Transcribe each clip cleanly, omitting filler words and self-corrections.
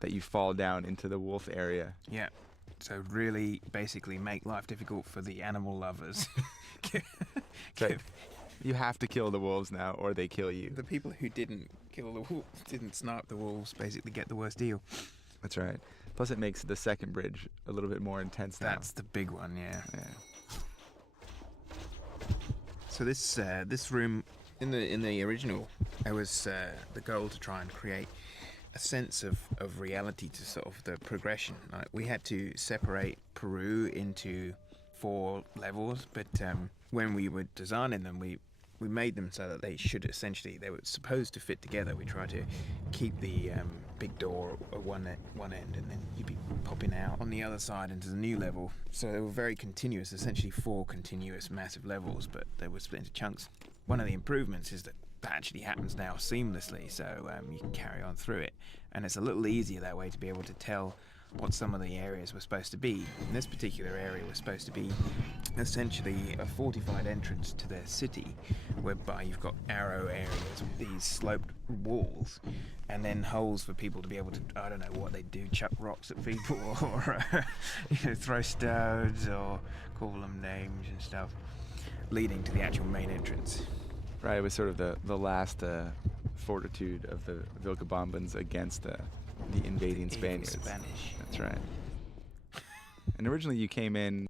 that you fall down into the wolf area. Yeah. So really, basically, make life difficult for the animal lovers. Right. You have to kill the wolves now, or they kill you. The people who didn't kill the wolves, didn't snipe the wolves, basically get the worst deal. That's right. Plus, it makes the second bridge a little bit more intense now. That's the big one, yeah. Yeah. So this room in the original, it was the goal to try and create a sense of reality to sort of the progression. Like, we had to separate Peru into 4 levels, but when we were designing them, we made them so that they were supposed to fit together. We tried to keep the big door at one end, and then you'd be popping out on the other side into the new level. So they were very continuous, essentially 4 continuous massive levels, but they were split into chunks. One of the improvements is that actually happens now seamlessly, so you can carry on through it, and it's a little easier that way to be able to tell what some of the areas were supposed to be. And this particular area was supposed to be essentially a fortified entrance to the city, whereby you've got arrow areas with these sloped walls, and then holes for people to be able to, I don't know what they do, chuck rocks at people, or throw stones, or call them names and stuff, leading to the actual main entrance. Right, it was sort of the last fortitude of the Vilcabambans against the invading Spaniards. Spanish. That's right. And originally you came in.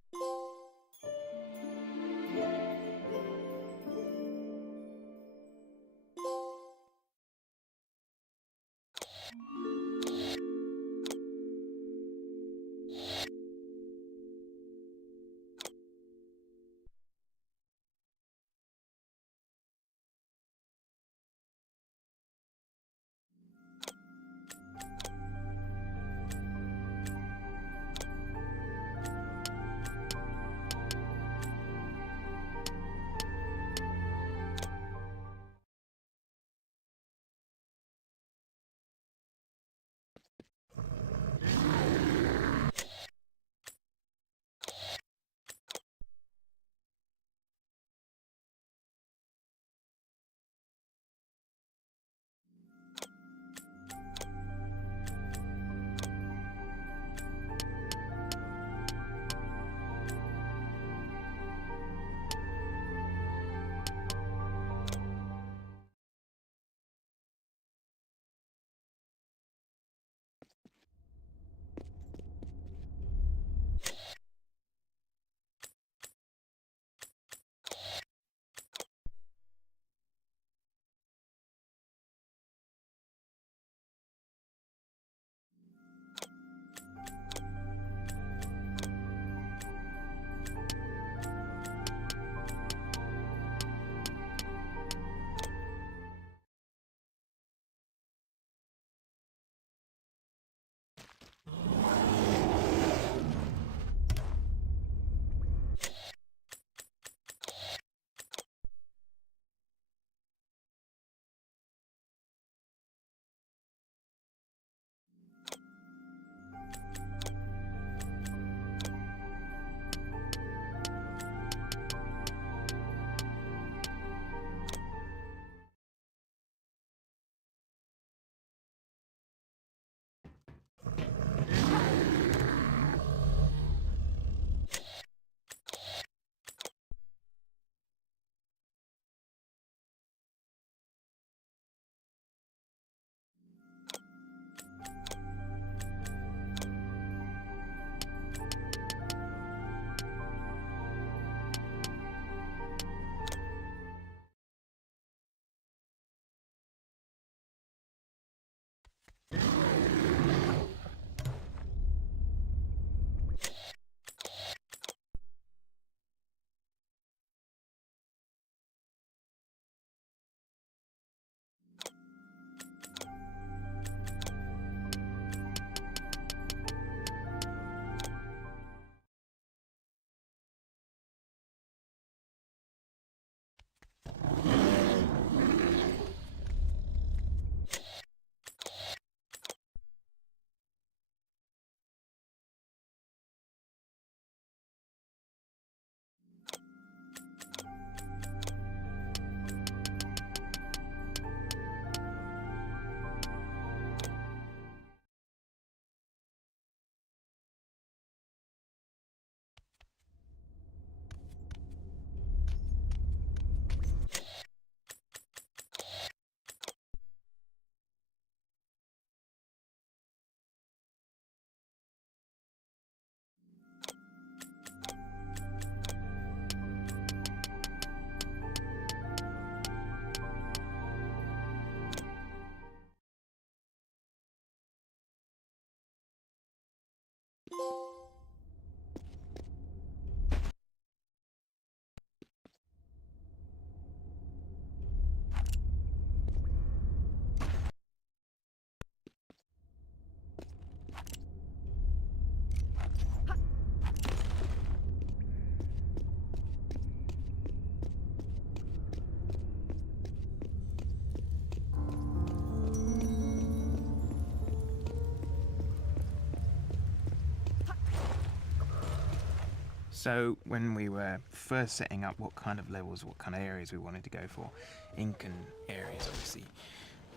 So when we were first setting up what kind of levels, what kind of areas we wanted to go for, Incan areas, obviously,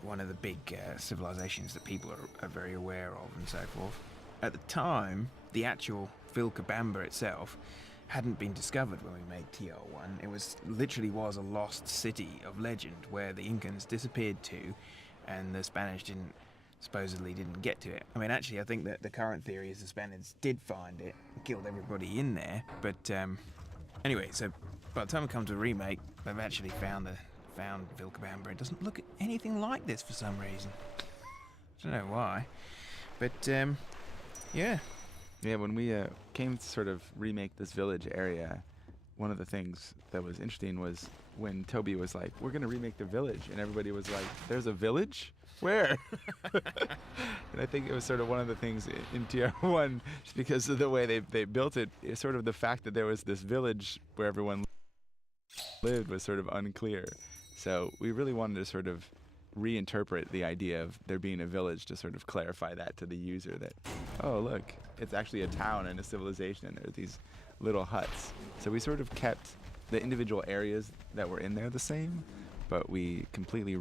one of the big civilizations that people are very aware of and so forth. At the time, the actual Vilcabamba itself hadn't been discovered when we made TR1. It was literally was a lost city of legend where the Incans disappeared to, and the Spanish supposedly didn't get to it. I mean, actually, I think that the current theory is the Spaniards did find it, killed everybody in there. But anyway, so by the time it comes to a remake, they've actually found Vilcabamba. It doesn't look anything like this for some reason. I don't know why, but yeah. Yeah, when we came to sort of remake this village area, one of the things that was interesting was when Toby was like, we're going to remake the village, and everybody was like, there's a village? Where? And I think it was sort of one of the things in TR1, just because of the way they built it, sort of the fact that there was this village where everyone lived was sort of unclear. So we really wanted to sort of reinterpret the idea of there being a village to sort of clarify that to the user that, oh, look, it's actually a town and a civilization, and there are these little huts. So we sort of kept the individual areas that were in there the same, but we completely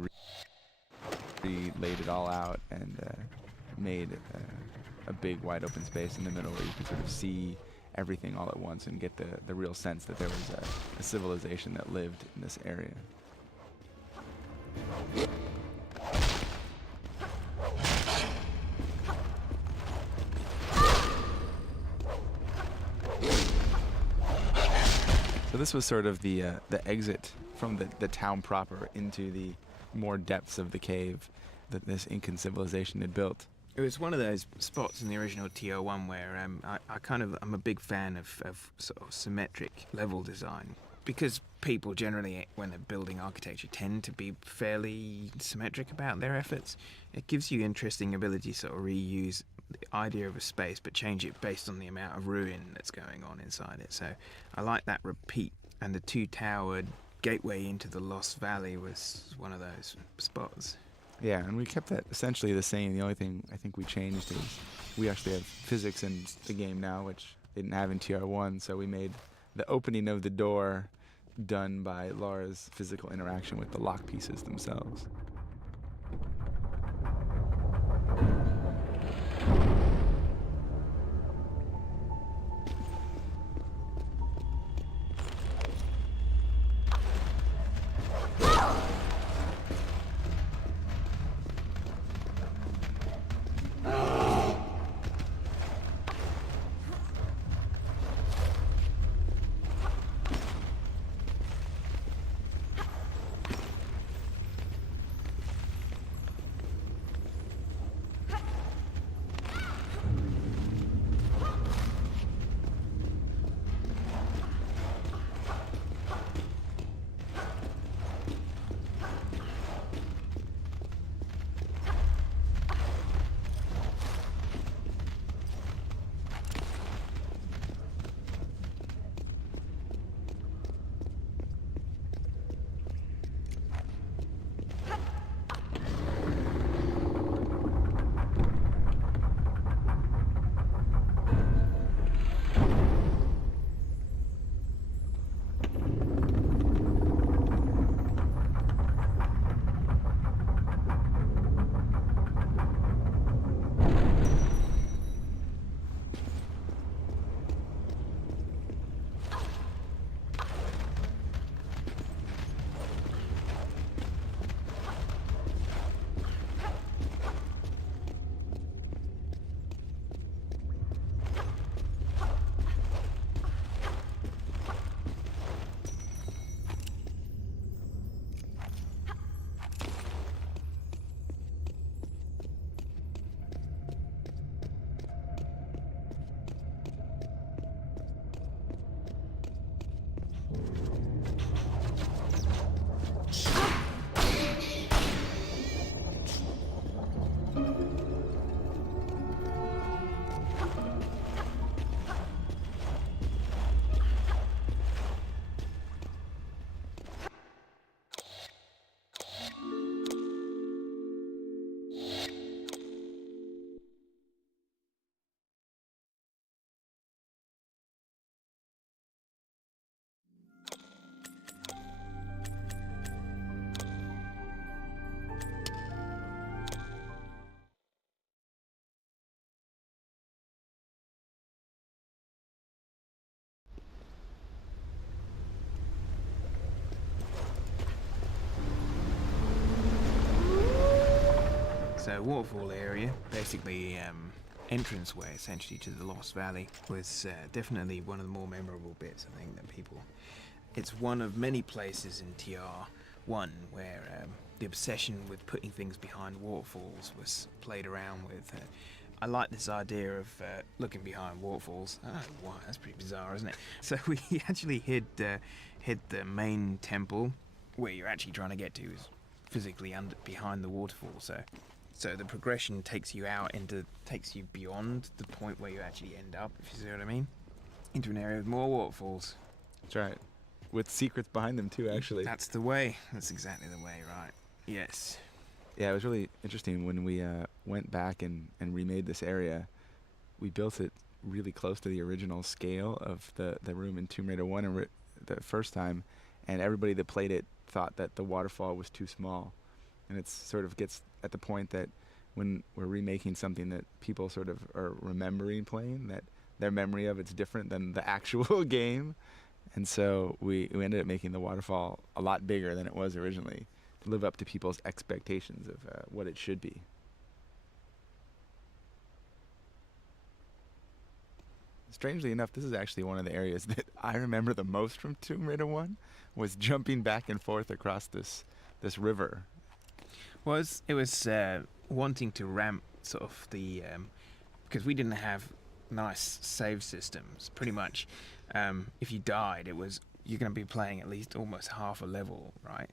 laid it all out and made a big wide open space in the middle where you can sort of see everything all at once and get the real sense that there was a civilization that lived in this area. So this was sort of the exit from the town proper into the more depths of the cave that this Incan civilization had built. It was one of those spots in the original TO1 where I'm a big fan of sort of symmetric level design, because people generally, when they're building architecture, tend to be fairly symmetric about their efforts. It gives you interesting ability to sort of reuse the idea of a space but change it based on the amount of ruin that's going on inside it. So I like that repeat, and the two-towered gateway into the Lost Valley was one of those spots. Yeah, and we kept that essentially the same. The only thing I think we changed is we actually have physics in the game now, which they didn't have in TR1, so we made the opening of the door done by Laura's physical interaction with the lock pieces themselves. So waterfall area, basically entranceway essentially to the Lost Valley, was definitely one of the more memorable bits, I think, that people... It's one of many places in TR1 where the obsession with putting things behind waterfalls was played around with. I like this idea of looking behind waterfalls. I don't know why, that's pretty bizarre, isn't it? So we actually hid the main temple, where you're actually trying to get to is physically behind the waterfall. So the progression takes you beyond the point where you actually end up, if you see what I mean, into an area with more waterfalls. That's right. With secrets behind them too, actually. That's the way. That's exactly the way, right? Yes. Yeah, it was really interesting when we went back and remade this area. We built it really close to the original scale of the room in Tomb Raider 1 the first time, and everybody that played it thought that the waterfall was too small. And it sort of gets at the point that when we're remaking something that people sort of are remembering playing, that their memory of it's different than the actual game. And so we ended up making the waterfall a lot bigger than it was originally to live up to people's expectations of what it should be. Strangely enough, this is actually one of the areas that I remember the most from Tomb Raider 1, was jumping back and forth across this river. Well, it was wanting to ramp sort of the... because we didn't have nice save systems, pretty much. If you died, you're going to be playing at least almost half a level, right,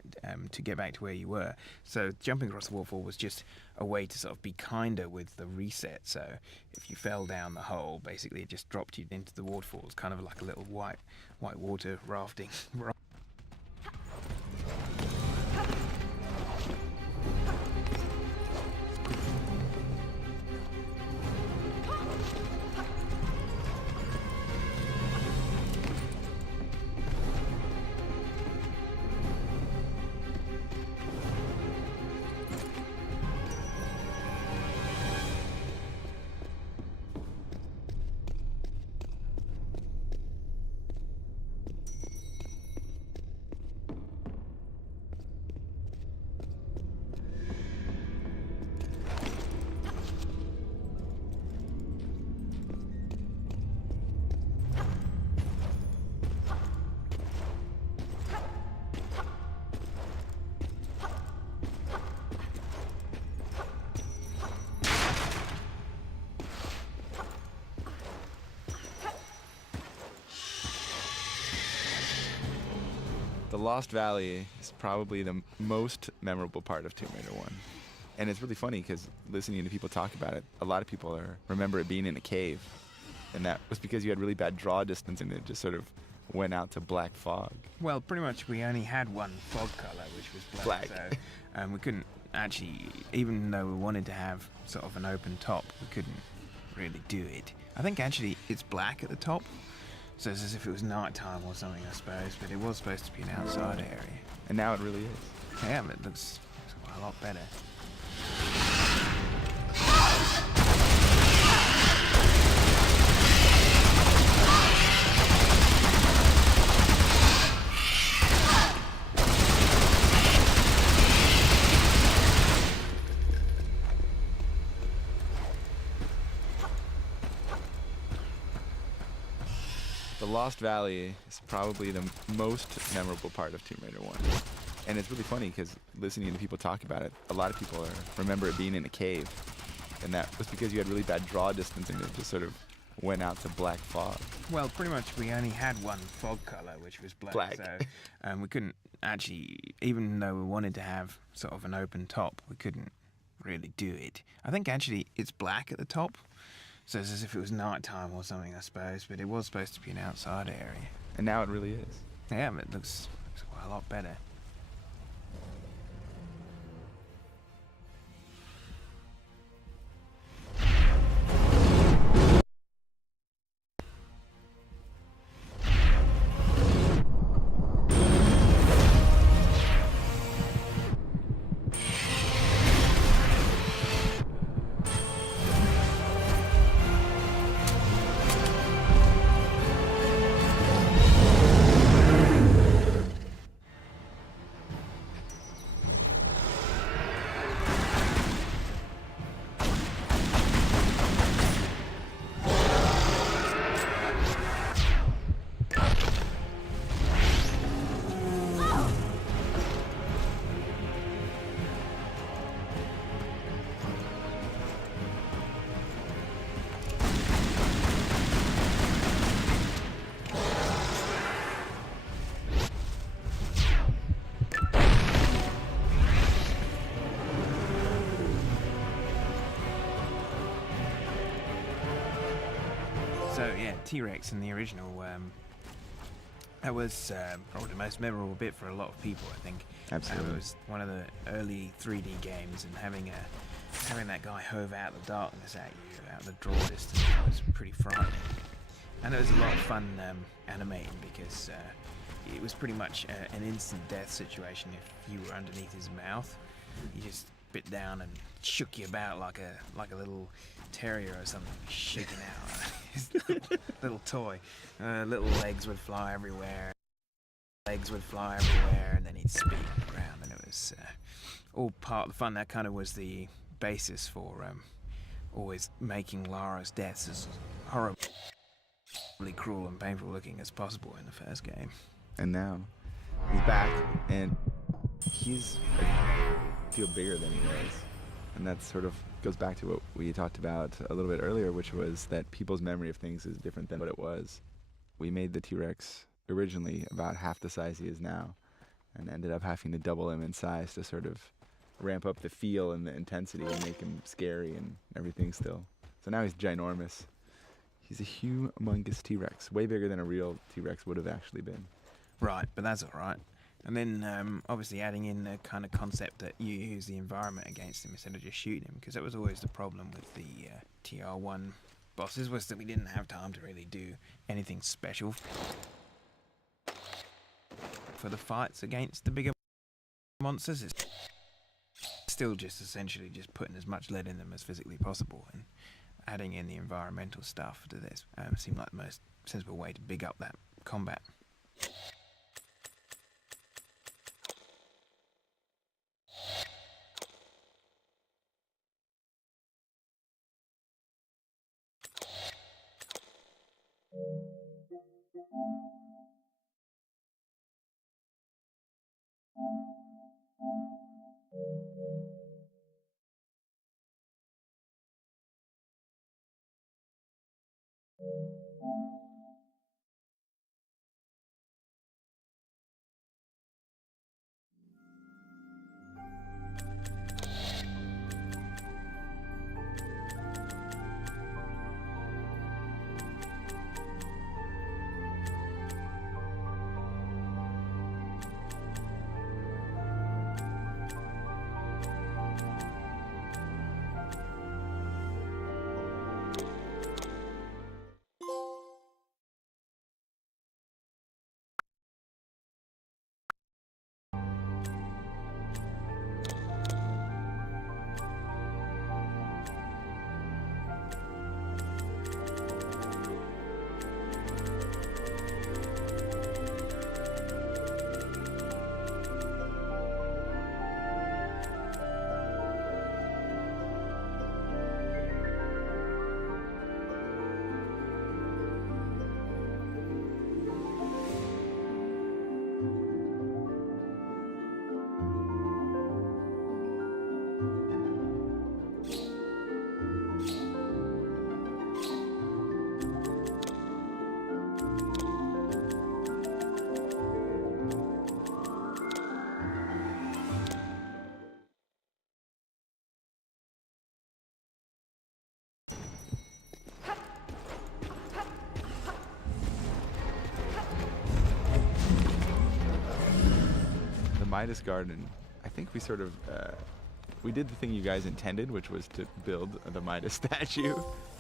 to get back to where you were. So jumping across the waterfall was just a way to sort of be kinder with the reset. So if you fell down the hole, basically it just dropped you into the waterfall. It's kind of like a little white water rafting. The Lost Valley is probably the most memorable part of Tomb Raider 1. And it's really funny because listening to people talk about it, a lot of people remember it being in a cave. And that was because you had really bad draw distance and it just sort of went out to black fog. Well, pretty much we only had one fog color, which was black. So we couldn't actually, even though we wanted to have sort of an open top, we couldn't really do it. I think actually it's black at the top. So it's as if it was night time or something, I suppose, but it was supposed to be an outside area. And now it really is. Yeah, but it looks a lot better. The Lost Valley is probably the most memorable part of Tomb Raider 1. And it's really funny because listening to people talk about it, a lot of people remember it being in a cave. And that was because you had really bad draw distance and it just sort of went out to black fog. Well, pretty much we only had one fog color, which was black. So we couldn't actually, even though we wanted to have sort of an open top, we couldn't really do it. I think actually it's black at the top. So it's as if it was night time or something, I suppose, but it was supposed to be an outside area. And now it really is. Yeah, but it looks a lot better. yeah, T-Rex in the original, that was probably the most memorable bit for a lot of people, I think. Absolutely. It was one of the early 3D games, and having that guy hove out the darkness at you, out the draw distance, was pretty frightening. And it was a lot of fun animating, because it was pretty much an instant death situation if you were underneath his mouth. He just bit down and shook you about like a little terrier or something, shaking out. His little toy. Little legs would fly everywhere. And then he'd spin on the ground, and it was all part of the fun. That kind of was the basis for always making Lara's deaths as horribly cruel and painful looking as possible in the first game. And now he's back, and I feel bigger than he was. And that sort of goes back to what we talked about a little bit earlier, which was that people's memory of things is different than what it was. We made the T-Rex originally about half the size he is now, and ended up having to double him in size to sort of ramp up the feel and the intensity and make him scary and everything still. So now he's ginormous. He's a humongous T-Rex, way bigger than a real T-Rex would have actually been. Right, but that's all right. And then obviously adding in the kind of concept that you use the environment against him instead of just shooting him, because that was always the problem with the TR1 bosses, was that we didn't have time to really do anything special for the fights against the bigger monsters. It's still just essentially just putting as much lead in them as physically possible, and adding in the environmental stuff to this seemed like the most sensible way to big up that combat. Midas Garden, I think we sort of we did the thing you guys intended, which was to build the Midas statue.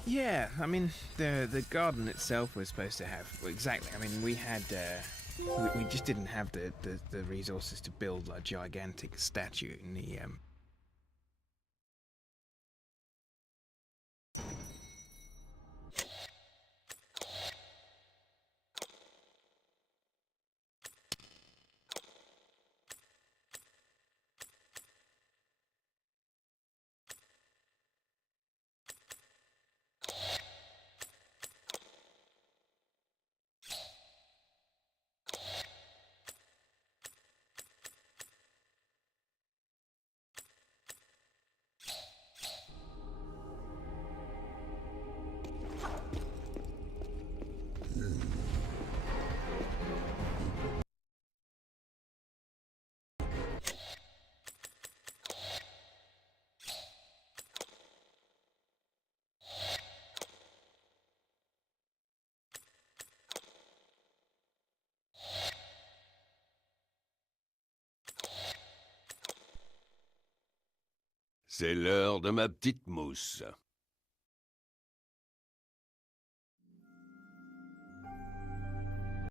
Yeah, I mean, the garden itself was supposed to have, well, exactly, I mean, we had, we just didn't have the resources to build a gigantic statue in the, C'est l'heure de ma petite mousse.